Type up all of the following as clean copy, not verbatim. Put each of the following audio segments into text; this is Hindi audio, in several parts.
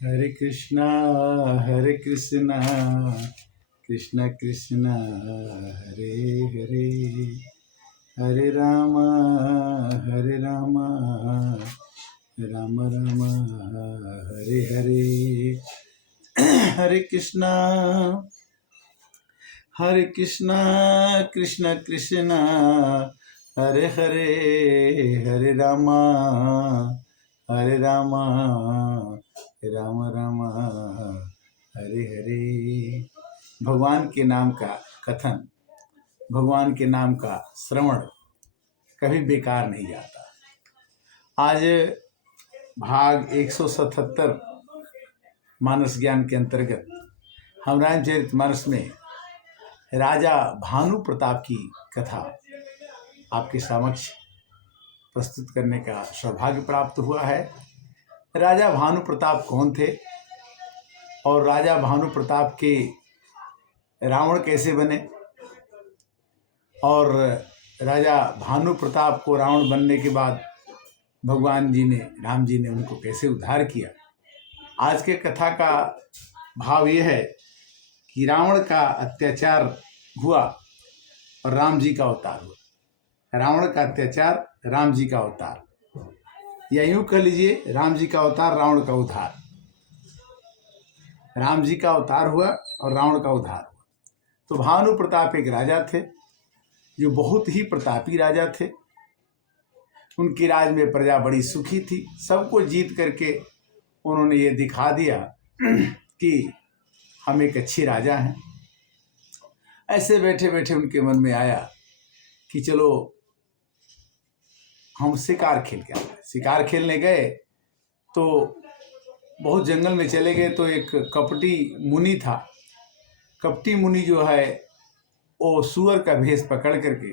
हरे कृष्णा कृष्ण कृष्ण हरे हरे, हरे राम राम राम हरे हरे। हरे कृष्णा कृष्ण कृष्ण हरे हरे, हरे राम राम राम हरे हरे। भगवान के नाम का कथन, भगवान के नाम का श्रवण कभी बेकार नहीं जाता। आज भाग 177 मानस ज्ञान के अंतर्गत हम रामचरितमानस में राजा भानु प्रताप की कथा आपके समक्ष प्रस्तुत करने का सौभाग्य प्राप्त हुआ है। राजा भानु प्रताप कौन थे और राजा भानु प्रताप के रावण कैसे बने और राजा भानु प्रताप को रावण बनने के बाद भगवान जी ने, राम जी ने उनको कैसे उद्धार किया। आज के कथा का भाव यह है कि रावण का अत्याचार हुआ और राम जी का अवतार हुआ। रावण का अत्याचार, राम जी का अवतार, या यूं कह लीजिए राम जी का अवतार, रावण का उद्धार। राम जी का अवतार हुआ और रावण का उद्धार हुआ। तो भानु प्रताप एक राजा थे जो बहुत ही प्रतापी राजा थे। उनकी राज में प्रजा बड़ी सुखी थी। सबको जीत करके उन्होंने ये दिखा दिया कि हम एक अच्छे राजा हैं। ऐसे बैठे बैठे उनके मन में आया कि चलो हम शिकार खेल के आए। शिकार खेलने गए तो बहुत जंगल में चले गए तो एक कपटी मुनि था। कपटी मुनि जो है वो सूअर का भेष पकड़ करके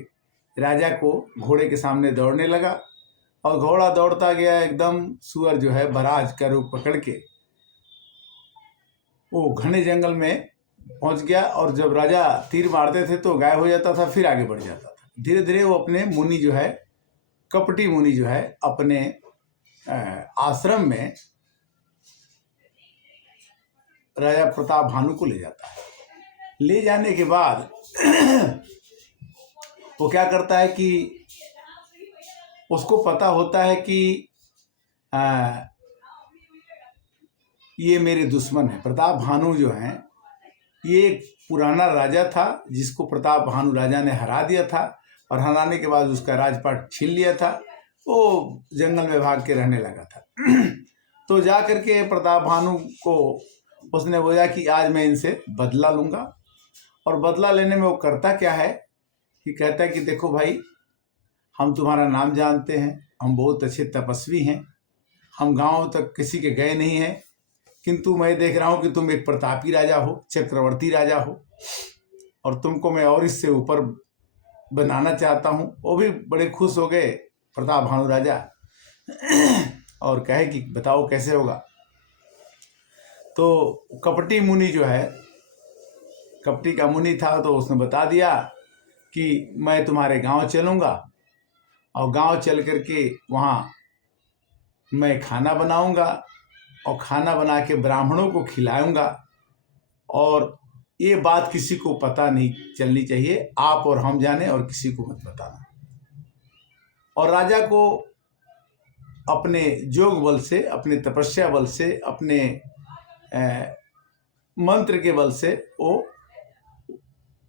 राजा को घोड़े के सामने दौड़ने लगा और घोड़ा दौड़ता गया, एकदम सूअर जो है बराज का रूप पकड़ के वो घने जंगल में पहुंच गया। और जब राजा तीर मारते थे तो गायब हो जाता था, फिर आगे बढ़ जाता था। धीरे धीरे वो अपने मुनि जो है, कपटी मुनि जो है, अपने आश्रम में राजा प्रताप भानु को ले जाता है। ले जाने के बाद वो क्या करता है कि उसको पता होता है कि ये मेरे दुश्मन है। प्रताप भानु जो है ये एक पुराना राजा था जिसको प्रताप भानु राजा ने हरा दिया था और हराने के बाद उसका राजपाट छीन लिया था। वो जंगल में भाग के रहने लगा था। तो जा करके प्रताप भानु को उसने बोला कि आज मैं इनसे बदला लूंगा। और बदला लेने में वो करता क्या है कि कहता है कि देखो भाई, हम तुम्हारा नाम जानते हैं, हम बहुत अच्छे तपस्वी हैं, हम गांव तक किसी के गए नहीं हैं, किंतु मैं देख रहा हूं कि तुम एक प्रतापी राजा हो, चक्रवर्ती राजा हो, और तुमको मैं और इससे ऊपर बनाना चाहता हूं। वो भी बड़े खुश हो गए प्रताप भानु राजा और कहे कि बताओ कैसे होगा। तो कपटी मुनि जो है, कपटी का मुनि था, तो उसने बता दिया कि मैं तुम्हारे गांव चलूंगा और गांव चल करके वहाँ मैं खाना बनाऊंगा और खाना बना के ब्राह्मणों को खिलाऊंगा, और ये बात किसी को पता नहीं चलनी चाहिए, आप और हम जाने और किसी को मत बताना। और राजा को अपने जोग बल से, अपने तपस्या बल से, अपने मंत्र के बल से वो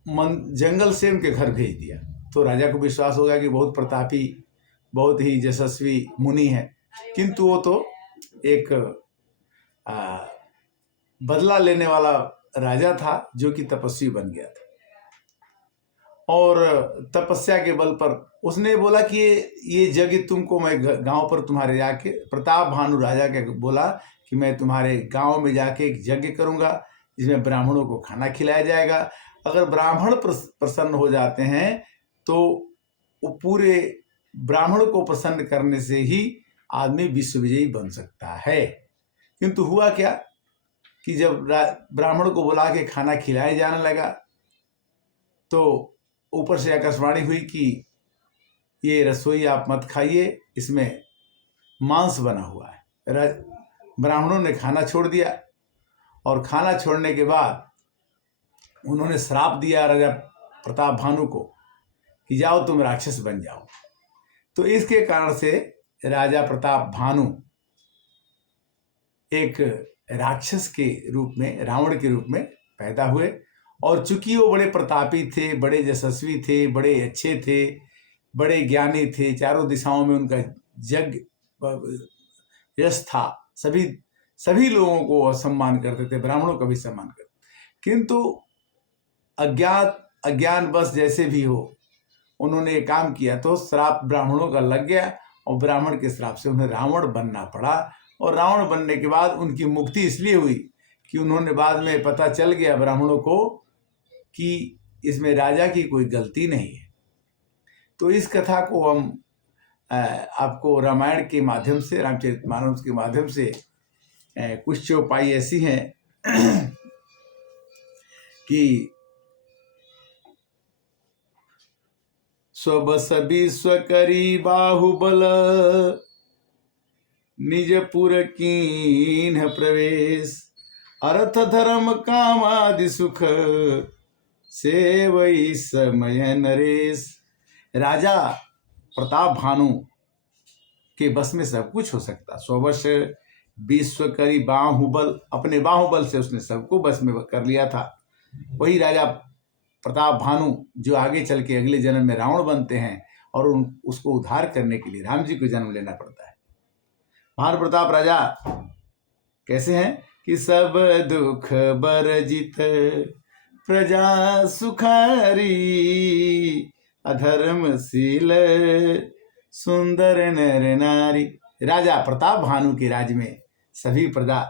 जंगल से उनके घर भेज दिया। तो राजा को विश्वास हो गया कि बहुत प्रतापी, बहुत ही यशस्वी मुनि है, किंतु वो तो एक बदला लेने वाला राजा था जो कि तपस्वी बन गया था। और तपस्या के बल पर उसने बोला कि ये जगह तुमको मैं गांव पर तुम्हारे जाके, प्रताप भानु राजा के बोला कि मैं तुम्हारे गांव में जाके एक यज्ञ करूंगा जिसमें ब्राह्मणों को खाना खिलाया जाएगा। अगर ब्राह्मण प्रसन्न हो जाते हैं तो वो पूरे ब्राह्मण को प्रसन्न करने से ही आदमी विश्व विजयी बन सकता है। किंतु हुआ क्या कि जब ब्राह्मण को बुला के खाना खिलाया जाने लगा तो ऊपर से आकाशवाणी हुई कि ये रसोई आप मत खाइए, इसमें मांस बना हुआ है। ब्राह्मणों ने खाना छोड़ दिया, और खाना छोड़ने के बाद उन्होंने श्राप दिया राजा प्रताप भानु को कि जाओ तुम राक्षस बन जाओ। तो इसके कारण से राजा प्रताप भानु एक राक्षस के रूप में, रावण के रूप में पैदा हुए। और चूंकि वो बड़े प्रतापी थे, बड़े यशस्वी थे, बड़े अच्छे थे, बड़े ज्ञानी थे, चारों दिशाओं में उनका जग यश था, सभी लोगों को सम्मान करते थे, ब्राह्मणों का भी सम्मान करते, किंतु अज्ञानवश जैसे भी हो उन्होंने ये काम किया तो श्राप ब्राह्मणों का लग गया, और ब्राह्मण के श्राप से उन्हें रावण बनना पड़ा। और रावण बनने के बाद उनकी मुक्ति इसलिए हुई कि उन्होंने बाद में पता चल गया ब्राह्मणों को कि इसमें राजा की कोई गलती नहीं है। तो इस कथा को हम आपको रामायण के माध्यम से, रामचरितमानस के माध्यम से कुछ चौपाई ऐसी हैं कि स्वबस विश्व करी बाहुबल, निजपुर कीन्ह प्रवेश, अर्थ धर्म काम आदि सुख, सेवई समय नरेश। राजा प्रताप भानु के बस में सब कुछ हो सकता। स्वबस विश्व करी बाहुबल, अपने बाहुबल से उसने सबको बस में कर लिया था। वही राजा प्रताप भानु जो आगे चल के अगले जन्म में रावण बनते हैं, और उसको उद्धार करने के लिए राम जी को जन्म लेना पड़ता है। भानु प्रताप राजा कैसे हैं कि सब दुख बरजित प्रजा सुखारी, अधर्मशील सुंदर नर नारी। राजा प्रताप भानु के राज्य में सभी प्रजा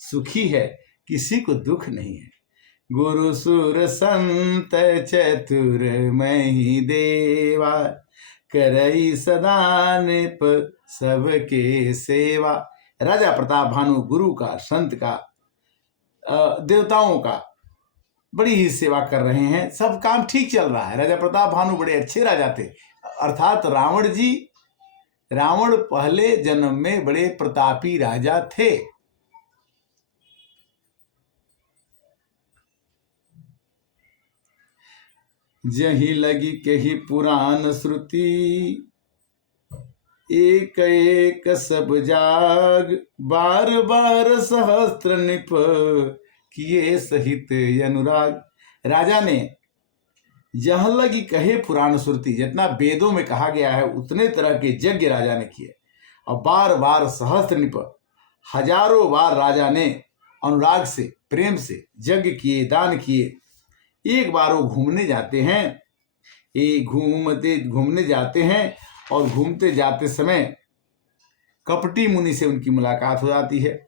सुखी है, किसी को दुख नहीं है। गुरु सुर संत चतुर मही देवा, करई सदा निप सबके सेवा। राजा प्रताप भानु गुरु का, संत का, देवताओं का बड़ी ही सेवा कर रहे हैं। सब काम ठीक चल रहा है। राजा प्रताप भानु बड़े अच्छे राजा थे। अर्थात रावण पहले जन्म में बड़े प्रतापी राजा थे। जही लगी कही पुराण श्रुति, एक एक सब जाग, बार बार सहस्त्र निप, किए सहित अनुराग। राजा ने जह लगी कहे पुराण श्रुति, जितना वेदों में कहा गया है उतने तरह के यज्ञ राजा ने किए। और बार बार सहस्त्र निप, हजारों बार राजा ने अनुराग से, प्रेम से यज्ञ किए, दान किए। एक बार वो घूमने जाते हैं, घूमने जाते हैं, और घूमते जाते समय कपटी मुनि से उनकी मुलाकात हो जाती है,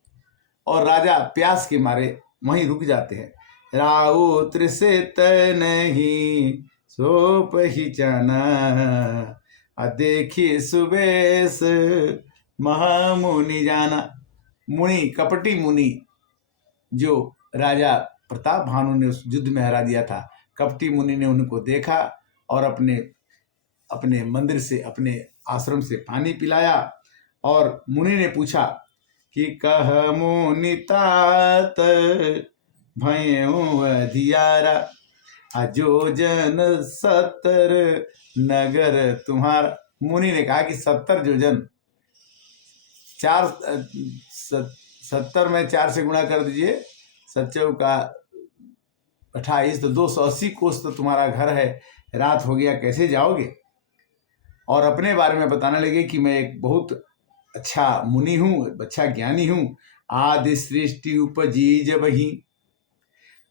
और राजा प्यास के मारे वहीं रुक जाते हैं। राउत्र से नहीं सो पहचाना, देखी सुबेश महामुनि जाना। मुनि, कपटी मुनि जो राजा प्रताप भानु ने उस युद्ध में हरा दिया था, कपटी मुनि ने उनको देखा और अपने मंदिर से, अपने आश्रम से पानी पिलाया। और मुनि ने पूछा कि कह मुनि तात भयऊ अधियारा, अजो जन 70 नगर तुम्हारा। मुनि ने कहा कि 70 योजन, 70 में 4 से गुणा कर दीजिए, 7 का 28, तो 280 कोस तो तुम्हारा घर है। रात हो गया, कैसे जाओगे? और अपने बारे में बताने लगे कि मैं एक बहुत अच्छा मुनि हूँ, अच्छा ज्ञानी हूँ। आदि सृष्टि उपजी जब ही,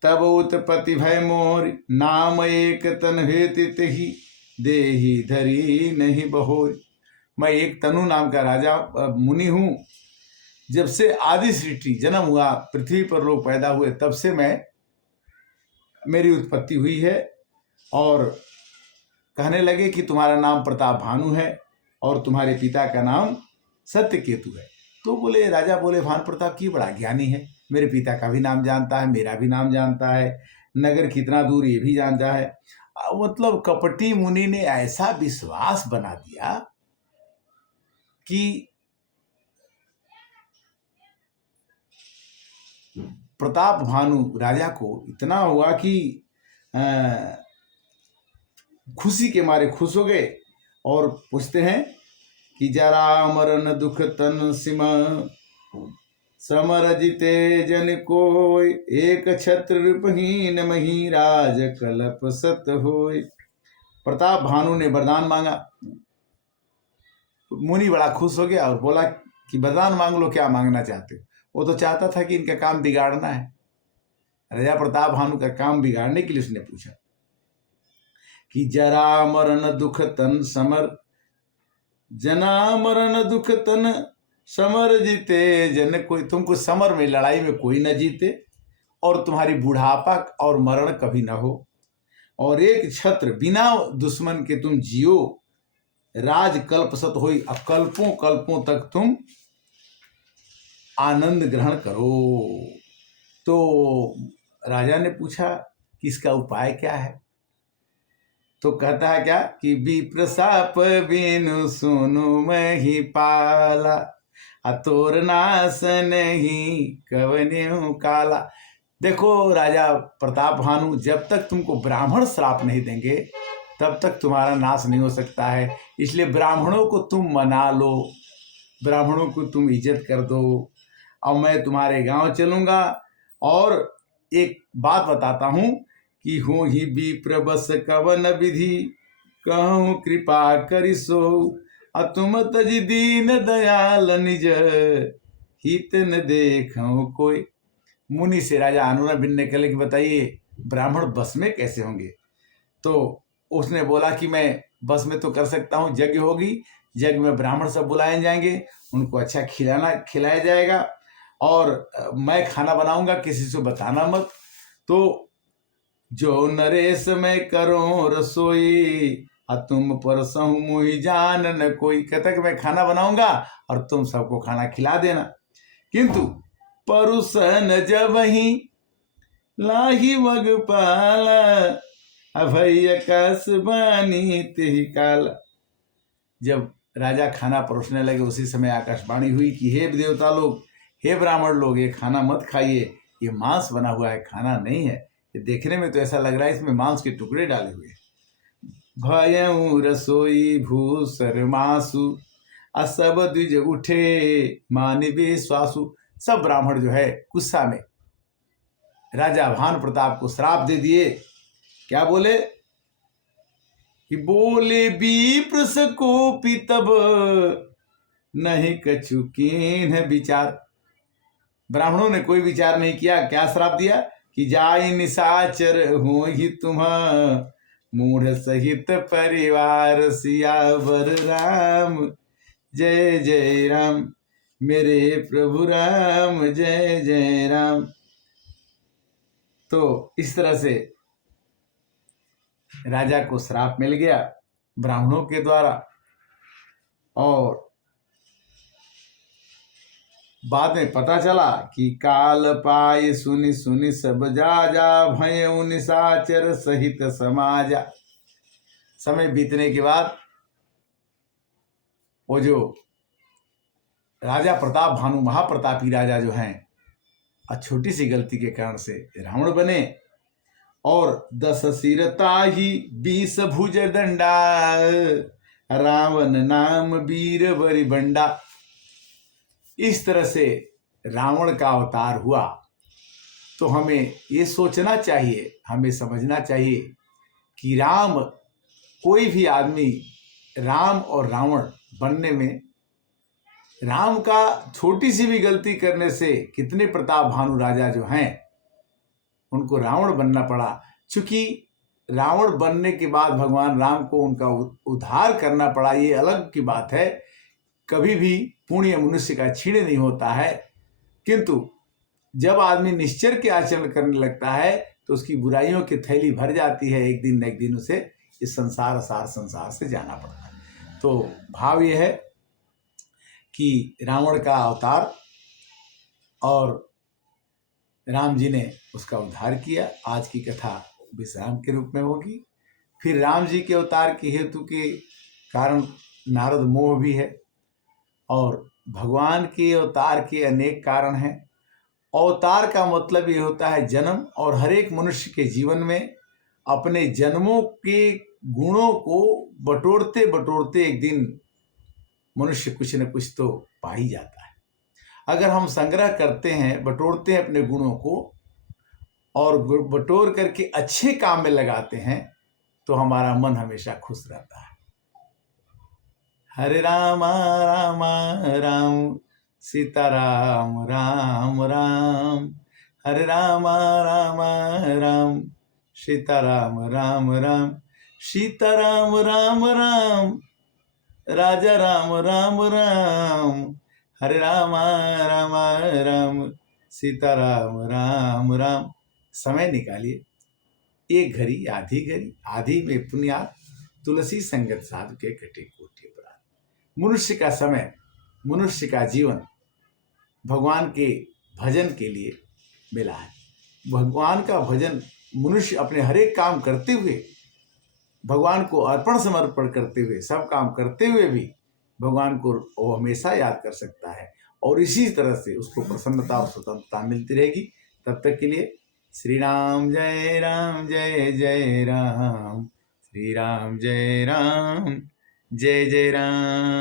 तब उत्पत्ति भय मोर, नाम एक तन भेतित ही, देही धरी नहीं बहोर। मैं एक तनु नाम का राजा मुनि हूँ। जब से आदि सृष्टि जन्म हुआ, पृथ्वी पर लोग पैदा हुए, तब से मेरी उत्पत्ति हुई है। और कहने लगे कि तुम्हारा नाम प्रताप भानु है और तुम्हारे पिता का नाम सत्यकेतु है। तो बोले, राजा बोले, भानु प्रताप की बड़ा ज्ञानी है, मेरे पिता का भी नाम जानता है, मेरा भी नाम जानता है, नगर कितना दूर ये भी जानता है। मतलब कपटी मुनि ने ऐसा विश्वास बना दिया कि प्रताप भानु राजा को इतना हुआ कि खुशी के मारे खुश हो गए और पूछते हैं कि जरा मरण दुख तन सीमा समर जीते जन कोय एक छत्र रूपहीन मही राज कलप सत होय। प्रताप भानु ने वरदान मांगा। मुनि बड़ा खुश हो गया और बोला कि वरदान मांग लो, क्या मांगना चाहते हो। वो तो चाहता था कि इनका काम बिगाड़ना है। राजा प्रताप भानु का काम बिगाड़ने के लिए उसने पूछा कि जरा मरण दुख तन समर, जना मरण दुख तन समर जीते जन कोई, तुमको समर में लड़ाई में कोई न जीते और तुम्हारी बुढ़ापा और मरण कभी न हो, और एक छत्र बिना दुश्मन के तुम जियो, राज कल्प सत होई, कल्पों कल्पों तक तुम आनंद ग्रहण करो। तो राजा ने पूछा कि इसका उपाय क्या है। तो कहता है क्या कि विप्रसाप बिनु सुनु मही पाला, अतोर नास नहीं कवन्यु काला। देखो राजा प्रताप भानु, जब तक तुमको ब्राह्मण श्राप नहीं देंगे तब तक तुम्हारा नाश नहीं हो सकता है। इसलिए ब्राह्मणों को तुम मना लो, ब्राह्मणों को तुम इज्जत कर दो। अब मैं तुम्हारे गांव चलूंगा और एक बात बताता हूँ कि हूँ ही विप्र बस कवन विधि, कहूँ कृपा करिसो, तुम तज दीन दयाल निज, हित न देखूं कोई। मुनि से राजा अनुराबिन ने कहा कि बताइए ब्राह्मण बस में कैसे होंगे। तो उसने बोला कि मैं बस में तो कर सकता हूँ, यज्ञ होगी, यज्ञ में ब्राह्मण सब बुलाए जाएंगे, उनको अच्छा खिलाया जाएगा और मैं खाना बनाऊंगा, किसी से बताना मत। तो जो नरेश में करो रसोई, तुम परसहु मोहि जान न कोई। कहता कि मैं खाना बनाऊंगा और तुम सबको खाना खिला देना। किंतु परुसन जब ही लाही मग पाला, अभय आकाशवाणी तेहि काला। जब राजा खाना परोसने लगे उसी समय आकाशवाणी हुई कि हे देवता लोग, हे ब्राह्मण लोग, ये खाना मत खाइए, ये मांस बना हुआ है, खाना नहीं है। ये देखने में तो ऐसा लग रहा है इसमें मांस के टुकड़े डाले हुए। भयऊ रसोई भूसर मासु, असब द्विज उठे मानवी स्वासु। सब ब्राह्मण जो है गुस्सा में राजा भानु प्रताप को श्राप दे दिए। क्या बोले कि बोले विप्र सकोपी तब नहीं कछु कीन्ह विचार। ब्राह्मणों ने कोई विचार नहीं किया। क्या श्राप दिया कि जाई निशाचर हो ही तुम्हां, मूढ़ सहित परिवार सियावर राम, जय जय राम, मेरे प्रभु राम जय जय राम। तो इस तरह से राजा को श्राप मिल गया ब्राह्मणों के द्वारा। और बाद में पता चला कि काल पाए सुनि सुनि सब जा भय निशाचर सहित समाजा। समय बीतने के बाद वो जो राजा प्रताप भानु महाप्रतापी राजा जो हैं, छोटी सी गलती के कारण से रावण बने और 10 सिर ताही 20 भुज दंडा, रावण नाम वीर बरी बंडा। इस तरह से रावण का अवतार हुआ। तो हमें ये सोचना चाहिए, हमें समझना चाहिए कि राम, कोई भी आदमी राम और रावण बनने में, राम का छोटी सी भी गलती करने से कितने प्रताप भानु राजा जो हैं उनको रावण बनना पड़ा। चूंकि रावण बनने के बाद भगवान राम को उनका उद्धार करना पड़ा, ये अलग की बात है। कभी भी पुण्य मनुष्य का क्षीण नहीं होता है, किंतु जब आदमी निश्चर के आचरण करने लगता है तो उसकी बुराइयों की थैली भर जाती है। एक दिन न एक दिन उसे इस संसार संसार से जाना पड़ता है। तो भाव ये है कि रावण का अवतार और राम जी ने उसका उद्धार किया। आज की कथा विश्राम के रूप में होगी। फिर राम जी के अवतार के हेतु के कारण नारद मोह भी है और भगवान के अवतार के अनेक कारण हैं। अवतार का मतलब ये होता है जन्म, और हर एक मनुष्य के जीवन में अपने जन्मों के गुणों को बटोरते बटोरते एक दिन मनुष्य कुछ न कुछ तो पा ही जाता है। अगर हम संग्रह करते हैं, बटोरते हैं अपने गुणों को और बटोर करके अच्छे काम में लगाते हैं, तो हमारा मन हमेशा खुश रहता है। हरे राम राम राम सीता राम राम राम, हरे राम राम राम सीता राम राम राम, सीता राम राम राम राजा राम राम राम, हरे राम राम राम सीता राम राम राम। समय निकालिए, एक घड़ी आधी में पुण्यात, तुलसी संगत साधु के कटे कोठे पर। मनुष्य का समय, मनुष्य का जीवन भगवान के भजन के लिए मिला है। भगवान का भजन मनुष्य अपने हर एक काम करते हुए, भगवान को अर्पण समर्पण करते हुए, सब काम करते हुए भी भगवान को वो हमेशा याद कर सकता है, और इसी तरह से उसको प्रसन्नता और स्वतंत्रता मिलती रहेगी। तब तक के लिए श्री राम जय राम जय जय राम, श्री राम जय राम जय जय राम।